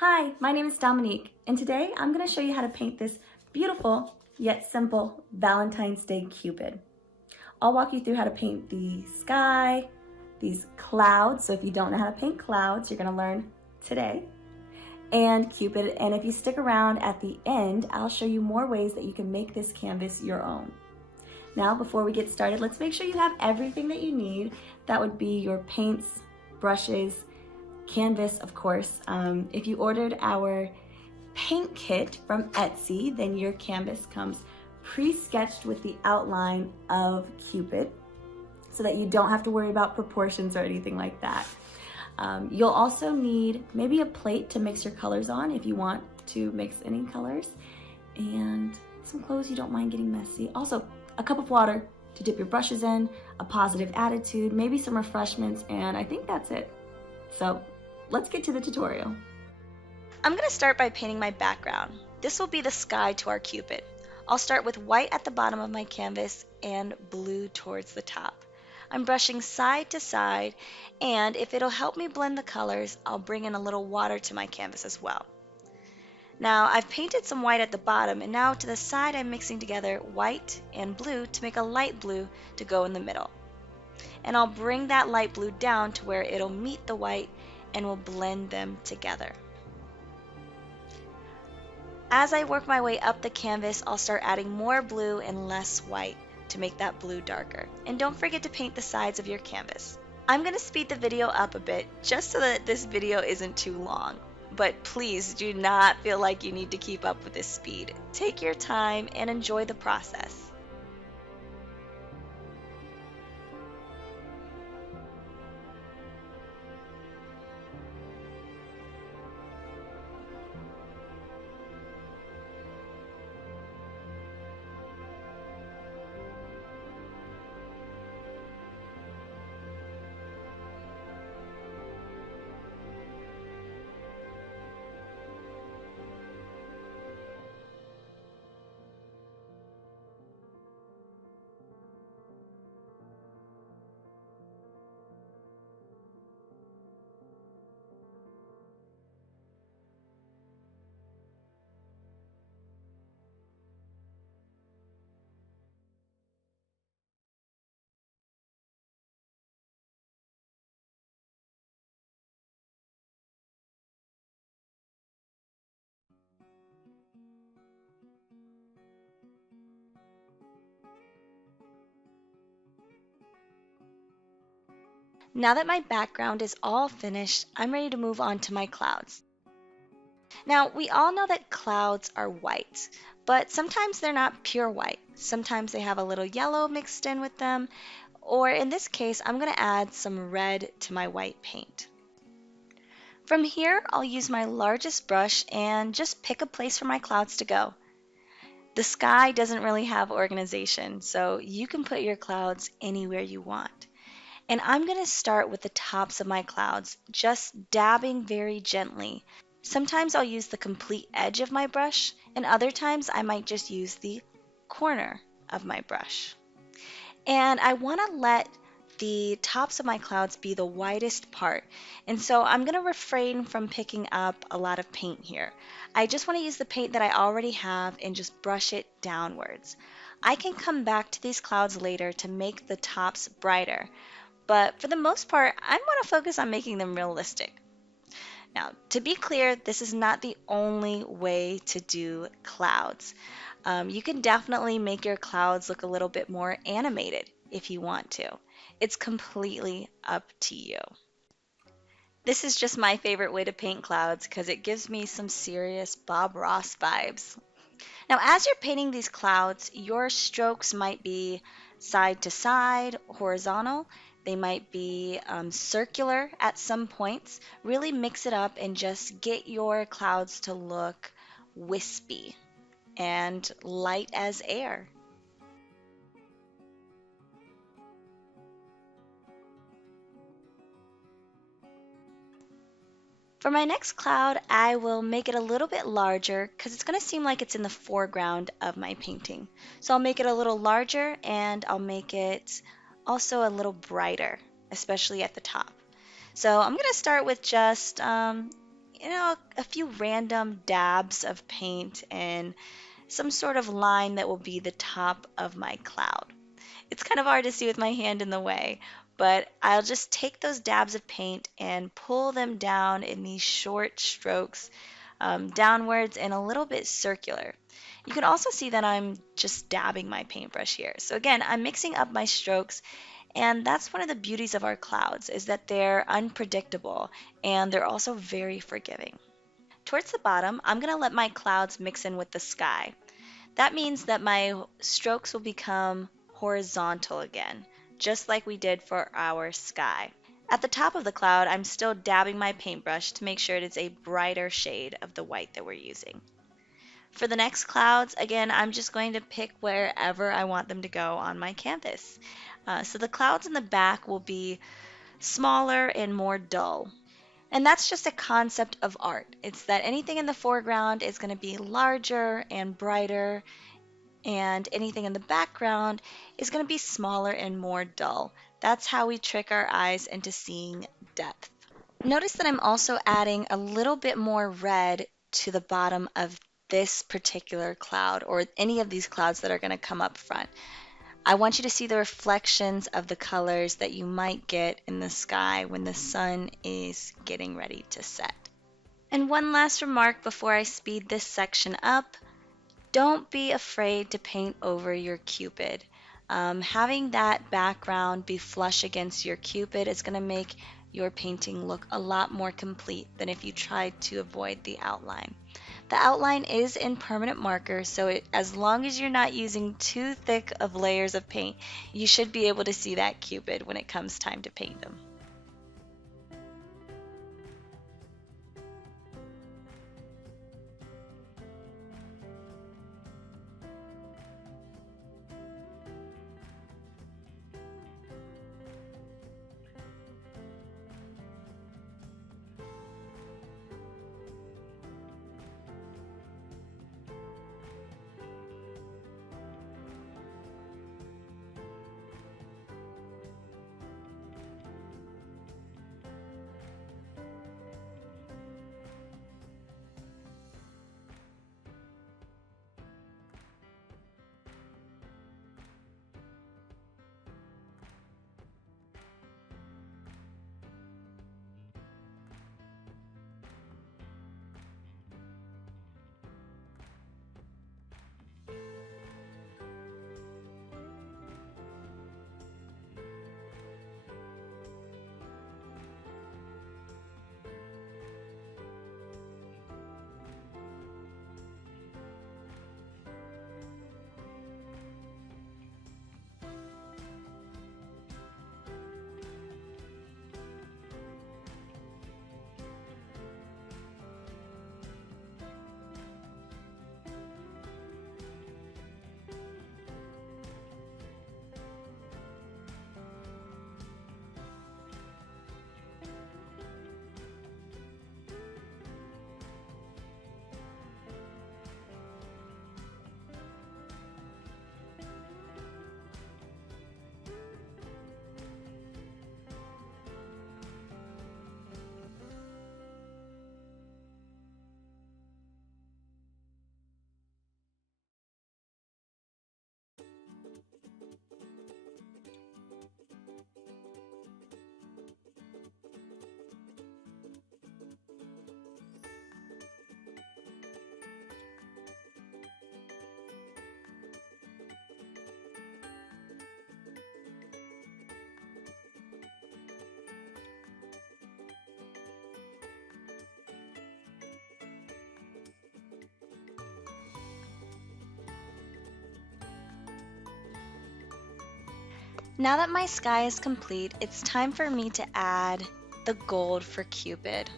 Hi, my name is Dominique, and today I'm going to show you how to paint this beautiful yet simple Valentine's Day Cupid. I'll walk you through how to paint the sky, these clouds, so if you don't know how to paint clouds, you're going to learn today, and Cupid, and if you stick around at the end, I'll show you more ways that you can make this canvas your own. Now, before we get started, let's make sure you have everything that you need. That would be your paints, brushes, canvas, of course. If you ordered our paint kit from Etsy, then your canvas comes pre-sketched with the outline of Cupid so that you don't have to worry about proportions or anything like that. You'll also need maybe a plate to mix your colors on if you want to mix any colors, and some clothes you don't mind getting messy. Also, a cup of water to dip your brushes in, a positive attitude, maybe some refreshments, and I think that's it. So let's get to the tutorial. I'm going to start by painting my background. This will be the sky to our Cupid. I'll start with white at the bottom of my canvas and blue towards the top. I'm brushing side to side, and if it'll help me blend the colors, I'll bring in a little water to my canvas as well. Now I've painted some white at the bottom, and now to the side I'm mixing together white and blue to make a light blue to go in the middle. And I'll bring that light blue down to where it'll meet the white and will blend them together. As I work my way up the canvas, I'll start adding more blue and less white to make that blue darker. And don't forget to paint the sides of your canvas. I'm going to speed the video up a bit just so that this video isn't too long. But please do not feel like you need to keep up with this speed. Take your time and enjoy the process. Now that my background is all finished, I'm ready to move on to my clouds. Now, we all know that clouds are white, but sometimes they're not pure white. Sometimes they have a little yellow mixed in with them, or in this case, I'm going to add some red to my white paint. From here, I'll use my largest brush and just pick a place for my clouds to go. The sky doesn't really have organization, so you can put your clouds anywhere you want. And I'm going to start with the tops of my clouds, just dabbing very gently. Sometimes I'll use the complete edge of my brush, and other times I might just use the corner of my brush. And I want to let the tops of my clouds be the widest part, and so I'm going to refrain from picking up a lot of paint here. I just want to use the paint that I already have and just brush it downwards. I can come back to these clouds later to make the tops brighter, but for the most part, I want to focus on making them realistic. Now, to be clear, this is not the only way to do clouds. You can definitely make your clouds look a little bit more animated if you want to. It's completely up to you. This is just my favorite way to paint clouds because it gives me some serious Bob Ross vibes. Now, as you're painting these clouds, your strokes might be side to side, horizontal. They might be circular at some points. Really mix it up and just get your clouds to look wispy and light as air. For my next cloud, I will make it a little bit larger because it's going to seem like it's in the foreground of my painting. So I'll make it a little larger and I'll make it also a little brighter, especially at the top. So I'm going to start with just a few random dabs of paint and some sort of line that will be the top of my cloud. It's kind of hard to see with my hand in the way, but I'll just take those dabs of paint and pull them down in these short strokes, downwards and a little bit circular. You can also see that I'm just dabbing my paintbrush here. So again, I'm mixing up my strokes, and that's one of the beauties of our clouds is that they're unpredictable and they're also very forgiving. Towards the bottom, I'm going to let my clouds mix in with the sky. That means that my strokes will become horizontal again, just like we did for our sky. At the top of the cloud, I'm still dabbing my paintbrush to make sure it is a brighter shade of the white that we're using. For the next clouds, again, I'm just going to pick wherever I want them to go on my canvas. So the clouds in the back will be smaller and more dull. And that's just a concept of art. It's that anything in the foreground is going to be larger and brighter, and anything in the background is going to be smaller and more dull. That's how we trick our eyes into seeing depth. Notice that I'm also adding a little bit more red to the bottom of this particular cloud, or any of these clouds that are going to come up front. I want you to see the reflections of the colors that you might get in the sky when the sun is getting ready to set. And one last remark before I speed this section up. Don't be afraid to paint over your Cupid. Having that background be flush against your Cupid is going to make your painting look a lot more complete than if you tried to avoid the outline. The outline is in permanent marker, so as long as you're not using too thick of layers of paint, you should be able to see that Cupid when it comes time to paint them. Now that my sky is complete, it's time for me to add the gold for Cupid.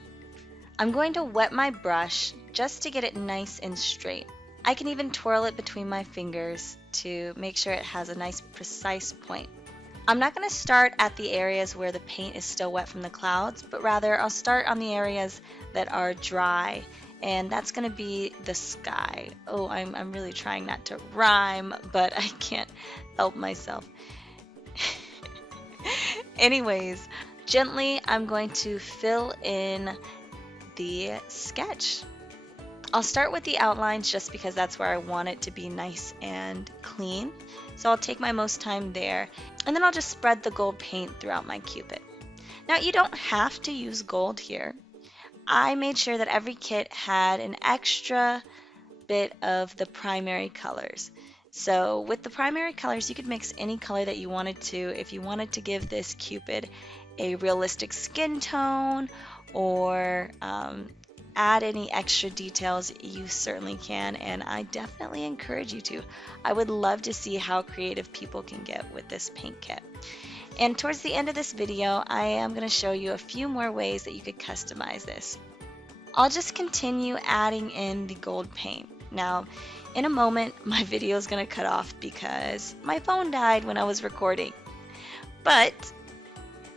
I'm going to wet my brush just to get it nice and straight. I can even twirl it between my fingers to make sure it has a nice precise point. I'm not going to start at the areas where the paint is still wet from the clouds, but rather I'll start on the areas that are dry, and that's going to be the sky. Oh, I'm really trying not to rhyme, but I can't help myself. Anyways, gently I'm going to fill in the sketch. I'll start with the outlines just because that's where I want it to be nice and clean. So I'll take my most time there, and then I'll just spread the gold paint throughout my Cupid. Now you don't have to use gold here. I made sure that every kit had an extra bit of the primary colors. So with the primary colors, you could mix any color that you wanted to. If you wanted to give this Cupid a realistic skin tone, or add any extra details, you certainly can, and I definitely encourage you to. I would love to see how creative people can get with this paint kit. And towards the end of this video, I am going to show you a few more ways that you could customize this. I'll just continue adding in the gold paint. Now, in a moment, my video is going to cut off because my phone died when I was recording. But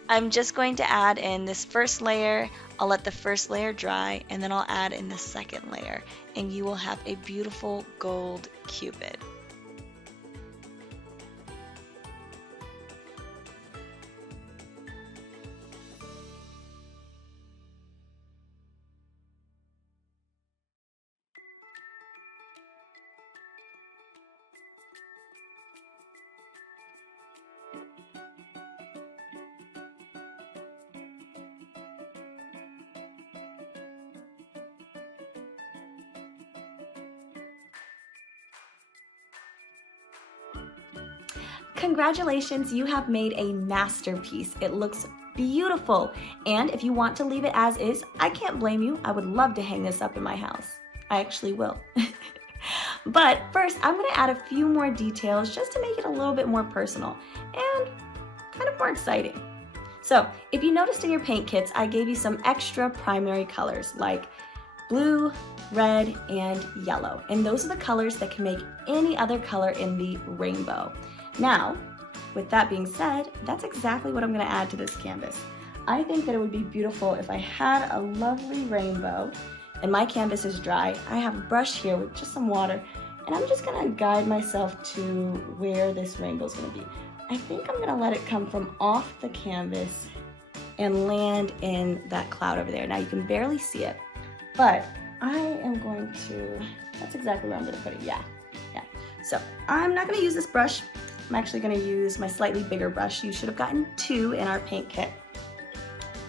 I'm just going to add in this first layer. I'll let the first layer dry, and then I'll add in the second layer, and you will have a beautiful gold Cupid. Congratulations, you have made a masterpiece. It looks beautiful. And if you want to leave it as is, I can't blame you. I would love to hang this up in my house. I actually will. But first, I'm going to add a few more details just to make it a little bit more personal and kind of more exciting. So if you noticed in your paint kits, I gave you some extra primary colors like blue, red, and yellow. And those are the colors that can make any other color in the rainbow. Now, with that being said, that's exactly what I'm going to add to this canvas. I think that it would be beautiful if I had a lovely rainbow and my canvas is dry. I have a brush here with just some water, and I'm just going to guide myself to where this rainbow is going to be. I think I'm going to let it come from off the canvas and land in that cloud over there. Now you can barely see it, but I am going to, that's exactly where I'm going to put it. Yeah. So I'm not going to use this brush. I'm actually going to use my slightly bigger brush. You should have gotten 2 in our paint kit.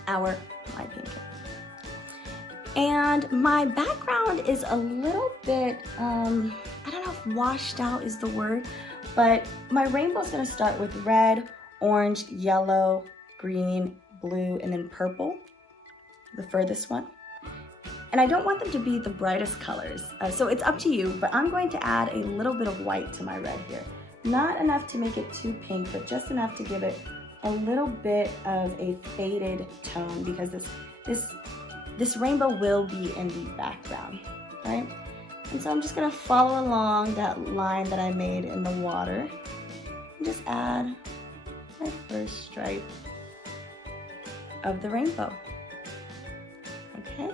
My paint kit. And my background is a little bit, I don't know if washed out is the word, but my rainbow is going to start with red, orange, yellow, green, blue, and then purple, the furthest one. And I don't want them to be the brightest colors, so it's up to you, but I'm going to add a little bit of white to my red here. Not enough to make it too pink, but just enough to give it a little bit of a faded tone, because this rainbow will be in the background, right? And so I'm just gonna follow along that line that I made in the water and just add my first stripe of the rainbow, okay?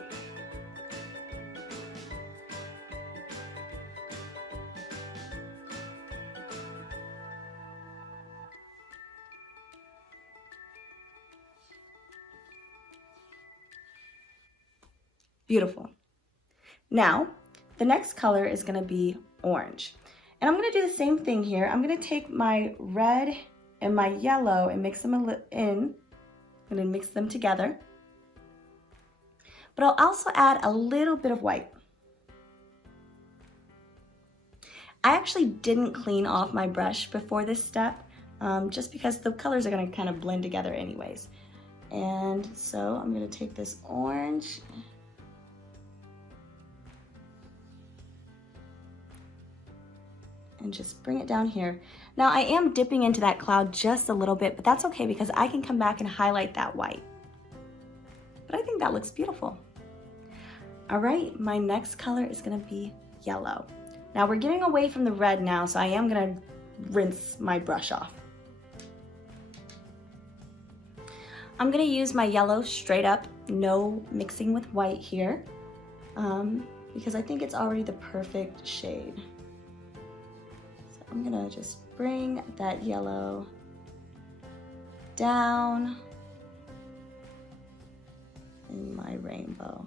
Beautiful. Now, the next color is going to be orange. And I'm going to do the same thing here. I'm going to take my red and my yellow and mix them in. I'm going to mix them together. But I'll also add a little bit of white. I actually didn't clean off my brush before this step, just because the colors are going to kind of blend together anyways. And so I'm going to take this orange and just bring it down here. Now I am dipping into that cloud just a little bit, but that's okay because I can come back and highlight that white. But I think that looks beautiful. All right, my next color is gonna be yellow. Now we're getting away from the red now, so I am gonna rinse my brush off. I'm gonna use my yellow straight up, no mixing with white here, because I think it's already the perfect shade. I'm gonna just bring that yellow down in my rainbow.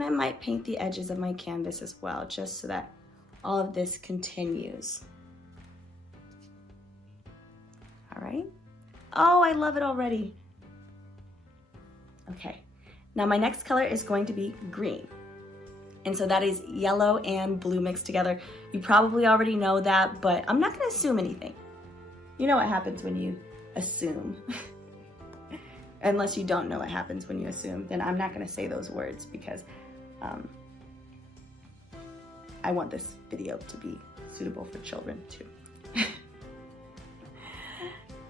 And I might paint the edges of my canvas as well, just so that all of this continues. All right. Oh, I love it already. Okay, now my next color is going to be green. And so that is yellow and blue mixed together. You probably already know that, but I'm not gonna assume anything. You know what happens when you assume. Unless you don't know what happens when you assume, then I'm not gonna say those words because I want this video to be suitable for children too.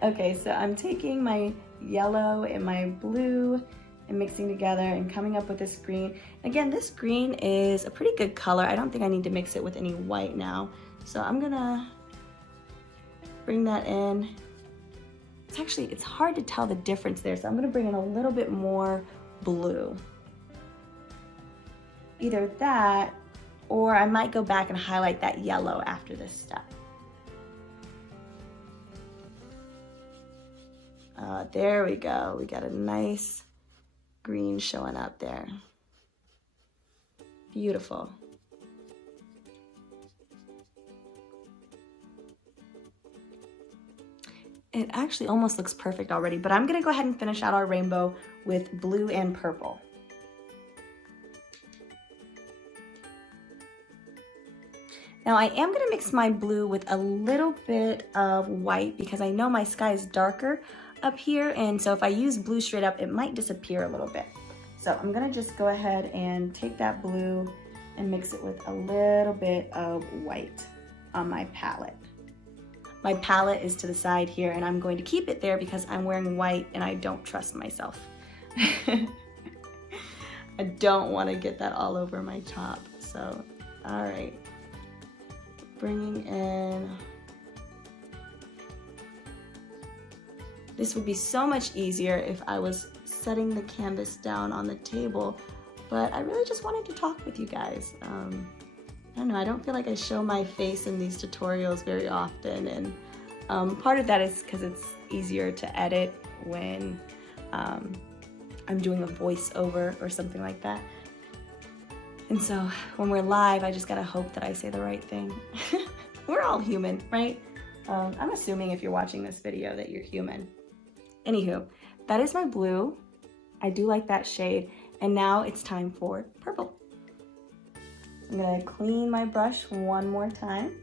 Okay, so I'm taking my yellow and my blue and mixing together and coming up with this green. Again, this green is a pretty good color. I don't think I need to mix it with any white now. So I'm gonna bring that in. It's hard to tell the difference there, so I'm gonna bring in a little bit more blue. Either that, or I might go back and highlight that yellow after this step. There we go. We got a nice green showing up there. Beautiful. It actually almost looks perfect already, but I'm gonna go ahead and finish out our rainbow with blue and purple. Now I am gonna mix my blue with a little bit of white because I know my sky is darker up here, and so if I use blue straight up, it might disappear a little bit. So I'm gonna just go ahead and take that blue and mix it with a little bit of white on my palette. My palette is to the side here, and I'm going to keep it there because I'm wearing white and I don't trust myself. I don't want to get that all over my top. So, all right. Bringing in. This would be so much easier if I was setting the canvas down on the table, but I really just wanted to talk with you guys. I don't know, I don't feel like I show my face in these tutorials very often, and part of that is because it's easier to edit when I'm doing a voiceover or something like that. And so when we're live, I just gotta hope that I say the right thing. We're all human, right? I'm assuming if you're watching this video that you're human. Anywho, that is my blue. I do like that shade. And now it's time for purple. I'm gonna clean my brush one more time.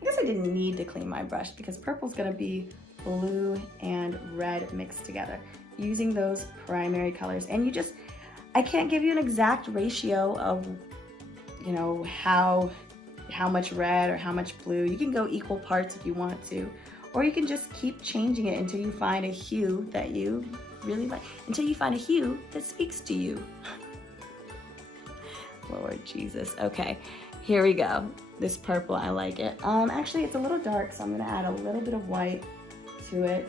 I guess I didn't need to clean my brush because purple's gonna be blue and red mixed together using those primary colors. And you just, I can't give you an exact ratio of, you know, how much red or how much blue. You can go equal parts if you want to, or you can just keep changing it until you find a hue that you really like, until you find a hue that speaks to you. Lord Jesus. Okay, here we go. This purple, I like it. Actually, it's a little dark, so I'm gonna add a little bit of white to it.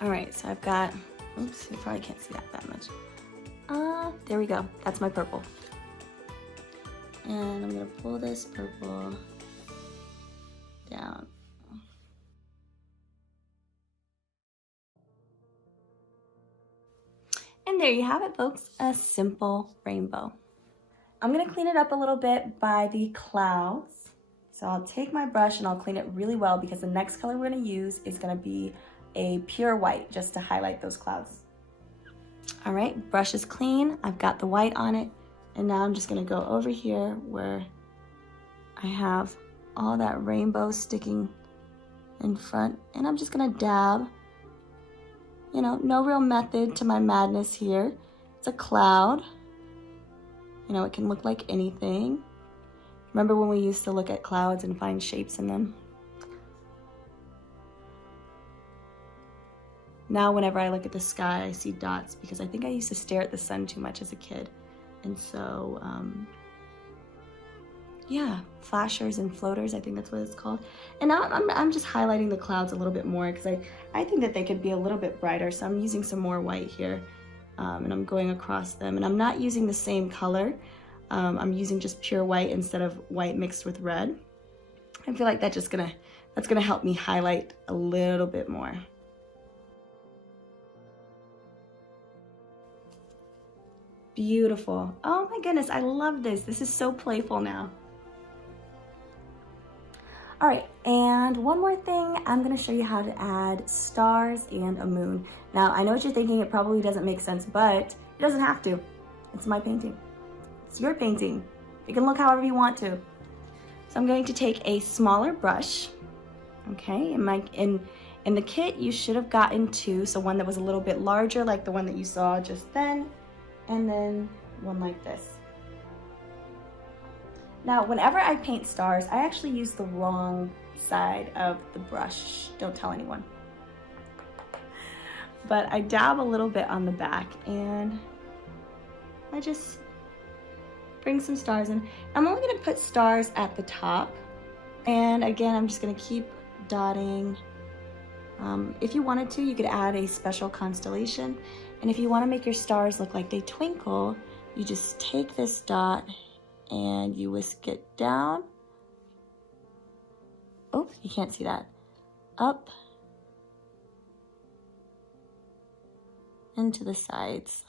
All right, so I've got, oops, you probably can't see that much. There we go. That's my purple. And I'm gonna pull this purple down. And there you have it, folks, a simple rainbow. I'm gonna clean it up a little bit by the clouds. So I'll take my brush and I'll clean it really well because the next color we're gonna use is gonna be a pure white just to highlight those clouds. All right, brush is clean. I've got the white on it. And now I'm just gonna go over here where I have all that rainbow sticking in front. And I'm just gonna dab. You know, no real method to my madness here. It's a cloud. You know, it can look like anything. Remember when we used to look at clouds and find shapes in them? Now whenever I look at the sky, I see dots because I think I used to stare at the sun too much as a kid. And so, yeah, flashers and floaters, I think that's what it's called. And now I'm just highlighting the clouds a little bit more because I think that they could be a little bit brighter. So I'm using some more white here and I'm going across them. And I'm not using the same color. I'm using just pure white instead of white mixed with red. I feel like that's gonna help me highlight a little bit more. Beautiful. Oh my goodness, I love this. This is so playful now. All right, and one more thing, I'm gonna show you how to add stars and a moon. Now, I know what you're thinking, it probably doesn't make sense, but it doesn't have to. It's my painting. It's your painting. You can look however you want to. So I'm going to take a smaller brush, okay? In the kit, you should have gotten two, so one that was a little bit larger, like the one that you saw just then, and then one like this. Now, whenever I paint stars, I actually use the wrong side of the brush. Don't tell anyone. But I dab a little bit on the back and I just bring some stars in. I'm only gonna put stars at the top. And again, I'm just gonna keep dotting. If you wanted to, you could add a special constellation. And if you wanna make your stars look like they twinkle, you just take this dot and you whisk it down. Oh, you can't see that. Up and to the sides.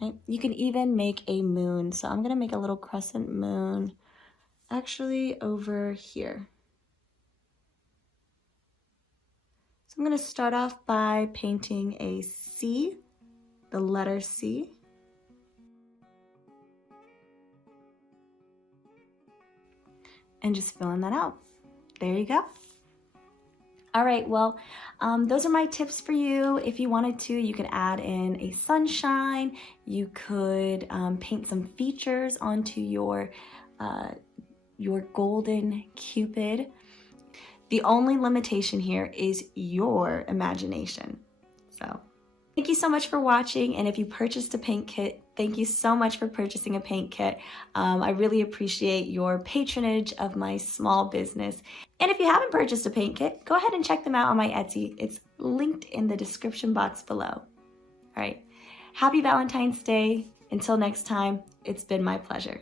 Right? You can even make a moon. So I'm gonna make a little crescent moon actually over here. So I'm gonna start off by painting a C, the letter C. And just filling that out. There you go. All right, well, those are my tips for you. If you wanted to, you could add in a sunshine. You could paint some features onto your golden Cupid. The only limitation here is your imagination. So thank you so much for watching, and if you purchased a paint kit, thank you so much for purchasing a paint kit. I really appreciate your patronage of my small business. And if you haven't purchased a paint kit, go ahead and check them out on my Etsy. It's linked in the description box below. All right, happy Valentine's Day. Until next time, it's been my pleasure.